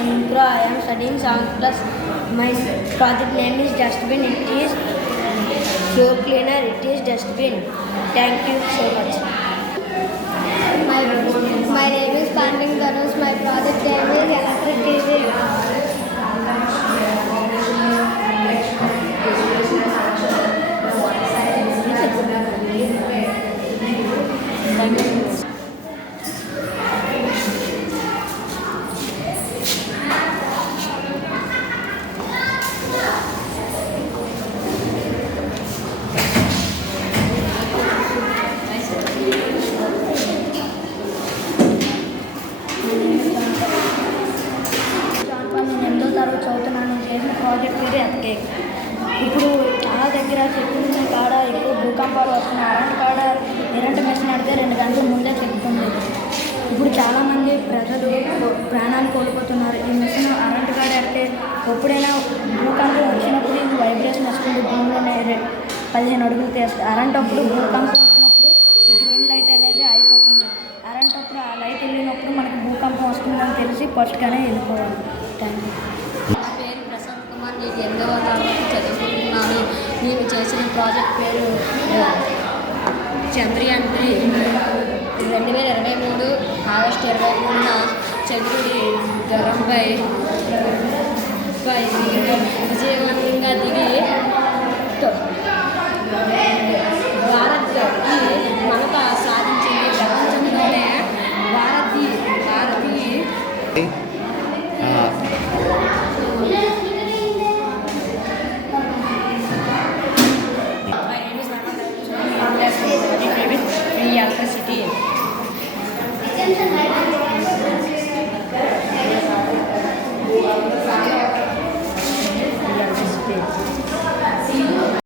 Simpro. I am studying 7th class. My project name is dustbin. It is floor cleaner. It is dustbin. Thank you so much. My name is Panding Dhanush. My project name is electric TV. చదువుతున్నాను. చేసిన ప్రాజెక్ట్ పేరు ఎర్త్క్వేక్. ఇప్పుడు చాలా దగ్గర చెప్తున్న కాడ ఎక్కువ భూకంపాలు వస్తున్నాయి. అలాంటి కాడ కరెంట్ మెషిన్ ఆడితే 2 గంటల ముందే చెప్తుంది. ఇప్పుడు చాలామంది ప్రజలు ప్రాణాలు కోల్పోతున్నారు. ఈ మిషన్ అరంట్ కాడ ఆడితే ఎప్పుడైనా భూకంపం వచ్చినప్పుడు ఇది వైబ్రేషన్ వస్తుంది. భూమిలోనే 15 అడుగులు తీస్తుంది. అలాంటప్పుడు భూకంపం వచ్చినప్పుడు ఈ గ్రీన్ లైట్ అనేది అయిపోతుంది. అలాంటప్పుడు ఆ లైట్ వెళ్ళినప్పుడు మనకి భూకంపం వస్తుందని తెలిసి ఫస్ట్గానే వెళ్ళిపోవాలి. Thank you. నా పేరు ప్రశాంత్ కుమార్. నేను 8వ తరగతి చదువుకుంటున్నాను. నేను చేసిన ప్రాజెక్ట్ పేరు చంద్రయాన్ 3. 2023 ఆగస్టు 23న చంద్రుడి గ్రహంపై విజయవంతంగా దిగి